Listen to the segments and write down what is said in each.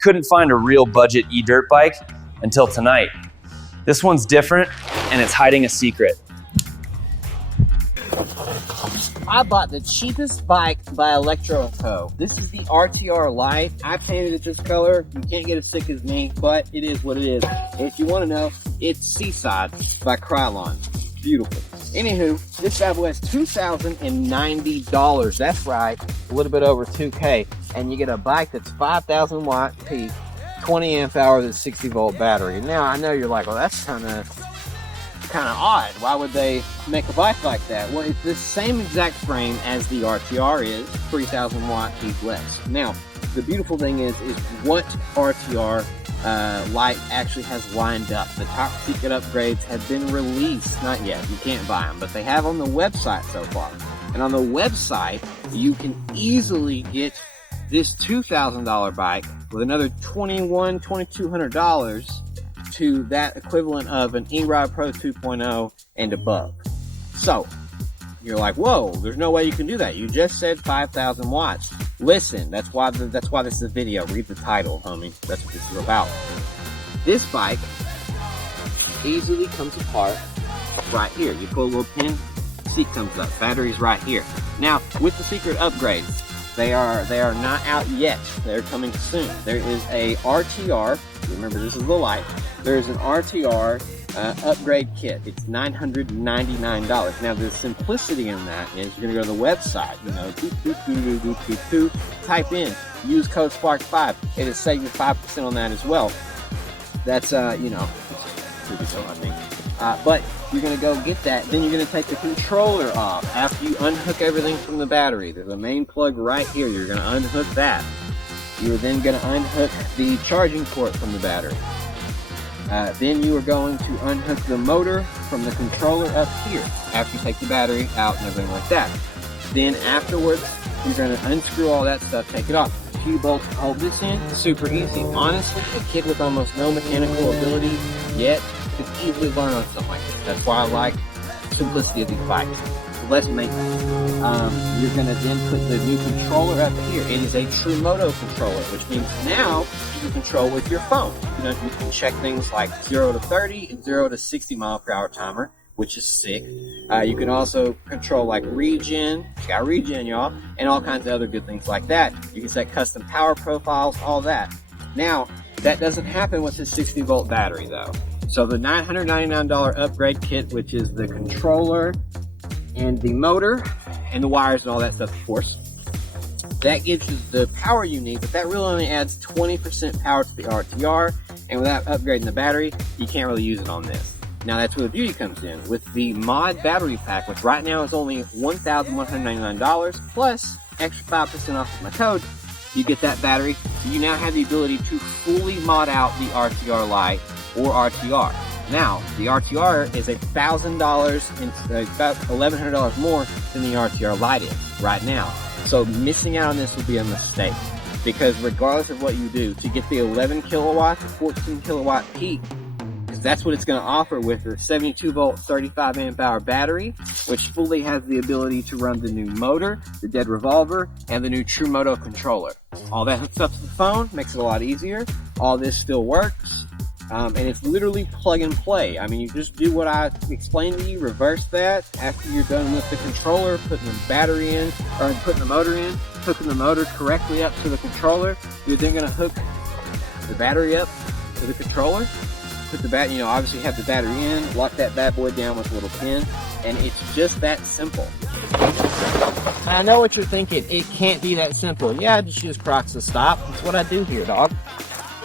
couldn't find a real budget e-dirt bike until tonight. This one's different and it's hiding a secret. I bought the cheapest bike by Electro Co. This is the RTR Lite. I painted it this color. You can't get as sick as me, but it is what it is. If you want to know, it's Seaside by Krylon. Beautiful. Anywho, this bad boy is $2,090. That's right, a little bit over 2K. And you get a bike that's 5,000 watt peak, 20 amp hours at 60 volt battery. Now I know you're like, well, that's kind of odd. Why would they make a bike like that? Well, it's the same exact frame as the RTR is, 3,000 watt peak less. Now, the beautiful thing is what RTR Lite actually has lined up. The top secret upgrades have been released. Not yet, you can't buy them, but they have on the website so far. And on the website, you can easily get this $2,000 bike with another $2,200 to that equivalent of an E-Ride Pro 2.0 and above. So you're like, whoa, there's no way you can do that. You just said 5,000 watts. Listen, that's why this is a video. Read the title, homie. That's what this is about. This bike easily comes apart right here. You pull a little pin, seat comes up, battery's right here. Now, with the secret upgrades, they are not out yet. They're coming soon. There is a RTR. Remember, this is the Lite. There's an RTR upgrade kit. It's $999. Now, the simplicity in that is you're going to go to the website, type in, use code SPARK5. It'll save you 5% on that as well. That's, pretty cool, I think. But you're going to go get that. Then you're going to take the controller off after you unhook everything from the battery. There's a main plug right here. You're going to unhook that. You're then going to unhook the charging port from the battery. Then you are going to unhook the motor from the controller up here after you take the battery out and everything like that. Then afterwards, you're going to unscrew all that stuff, take it off. A few bolts to hold this in, super easy. Honestly, a kid with almost no mechanical ability yet could easily learn on something like this. That's why I like the simplicity of these bikes. Less maintenance. You're going to then put the new controller up here. It is a TruMoto controller, which means now you can control with your phone. You can check things like 0 to 30 and 0 to 60 mile per hour timer, which is sick. You can also control like regen, you got regen, y'all, and all kinds of other good things like that. You can set custom power profiles, all that. Now, that doesn't happen with the 60 volt battery though. So the $999 upgrade kit, which is the controller and the motor and the wires and all that stuff, of course, that gives you the power you need, but that really only adds 20% power to the RTR, and without upgrading the battery, you can't really use it on this. Now that's where the beauty comes in. With the mod battery pack, which right now is only $1,199 plus extra 5% off of my code, you get that battery. You now have the ability to fully mod out the RTR Lite or RTR. Now, the RTR is $1,000 and about $1,100 more than the RTR Lite is right now. So missing out on this would be a mistake, because regardless of what you do, to get the 11 kilowatt to 14 kilowatt peak, because that's what it's going to offer with the 72 volt 35 amp hour battery, which fully has the ability to run the new motor, the dead revolver, and the new TruMoto controller. All that hooks up to the phone, makes it a lot easier. All this still works. And it's literally plug and play. I mean, you just do what I explained to you, reverse that. After you're done with the controller, putting the battery in, or putting the motor in, hooking the motor correctly up to the controller, you're then going to hook the battery up to the controller. Put the obviously have the battery in, lock that bad boy down with a little pin, and it's just that simple. I know what you're thinking. It can't be that simple. Yeah, I just use Crocs to stop. That's what I do here, dog.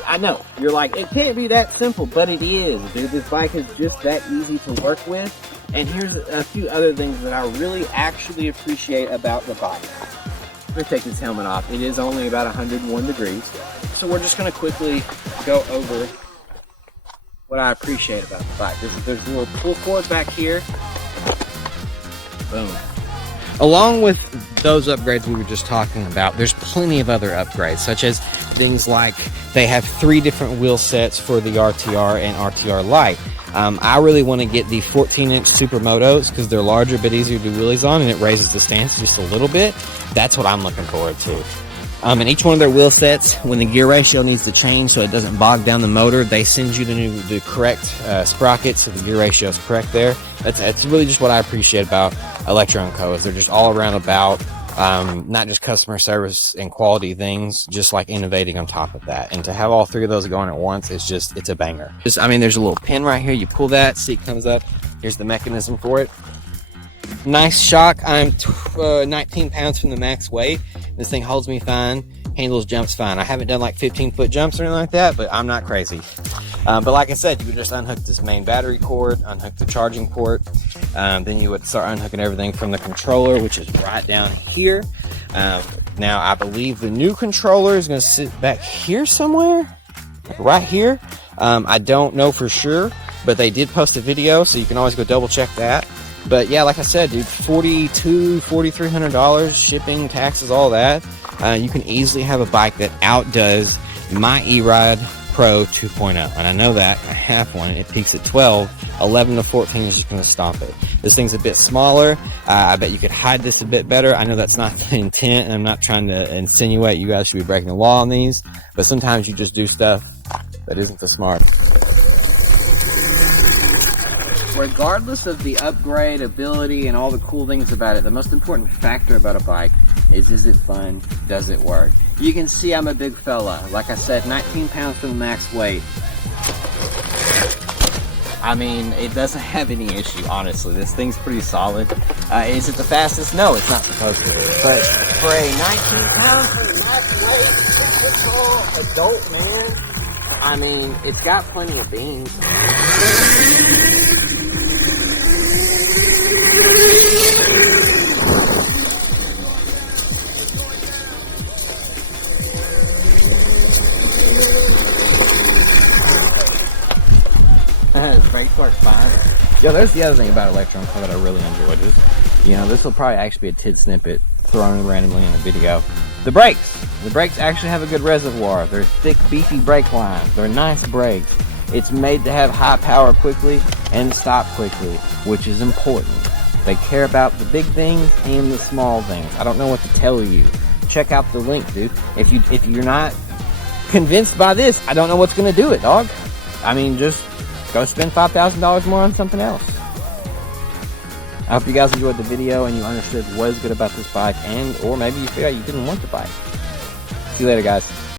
I know. You're like, it can't be that simple, but it is, dude. This bike is just that easy to work with. And here's a few other things that I really actually appreciate about the bike. I'm going to take this helmet off. It is only about 101 degrees. So we're just going to quickly go over what I appreciate about the bike. There's a little pull cord back here. Boom. Along with those upgrades we were just talking about, there's plenty of other upgrades, such as things like they have 3 different wheel sets for the RTR and RTR Lite. I really want to get the 14-inch TruMotos because they're larger, but easier to do wheelies on, and it raises the stance just a little bit. That's what I'm looking forward to. And each one of their wheel sets, when the gear ratio needs to change so it doesn't bog down the motor, they send you the correct sprockets so the gear ratio is correct there. That's really just what I appreciate about Electro Co. is they're just all around about not just customer service and quality things, just like innovating on top of that. And to have all three of those going at once, it's a banger. I mean, there's a little pin right here. You pull that, seat comes up. Here's the mechanism for it. Nice shock. I'm 19 pounds from the max weight. This thing holds me fine, handles jumps fine. I haven't done like 15-foot jumps or anything like that, but I'm not crazy. But like I said, you would just unhook this main battery cord, unhook the charging port, then you would start unhooking everything from the controller, which is right down here. Now, I believe the new controller is going to sit back here somewhere, right here. I don't know for sure, but they did post a video, so you can always go double check that. But yeah, like I said, dude, $4,300 shipping, taxes, all that. You can easily have a bike that outdoes my E-Ride Pro 2.0. And I know that. I have one. It peaks at 12. 11 to 14 is just going to stop it. This thing's a bit smaller. I bet you could hide this a bit better. I know that's not the intent, and I'm not trying to insinuate you guys should be breaking the law on these. But sometimes you just do stuff that isn't the smart. Regardless of the upgrade ability and all the cool things about it, the most important factor about a bike is it fun? Does it work? You can see I'm a big fella. Like I said, 19 pounds from the max weight. I mean, it doesn't have any issue, honestly. This thing's pretty solid. Is it the fastest? No, it's not supposed to be. But for a 19 pounds from the max weight, adult man, I mean, it's got plenty of beans. Brakes work fine. Yo, there's the other thing about Electro Co that I really enjoyed is, you know, this will probably actually be a tid snippet thrown randomly in a video. The brakes actually have a good reservoir. They're thick, beefy brake lines. They're nice brakes. It's made to have high power quickly and stop quickly, which is important. They care about the big things and the small things. I don't know what to tell you. Check out the link, dude. If you're not convinced by this, I don't know what's gonna do it, dog. I mean, just go spend $5,000 more on something else. I hope you guys enjoyed the video and you understood what is good about this bike, and or maybe you feel like you didn't want the bike. See you later, guys.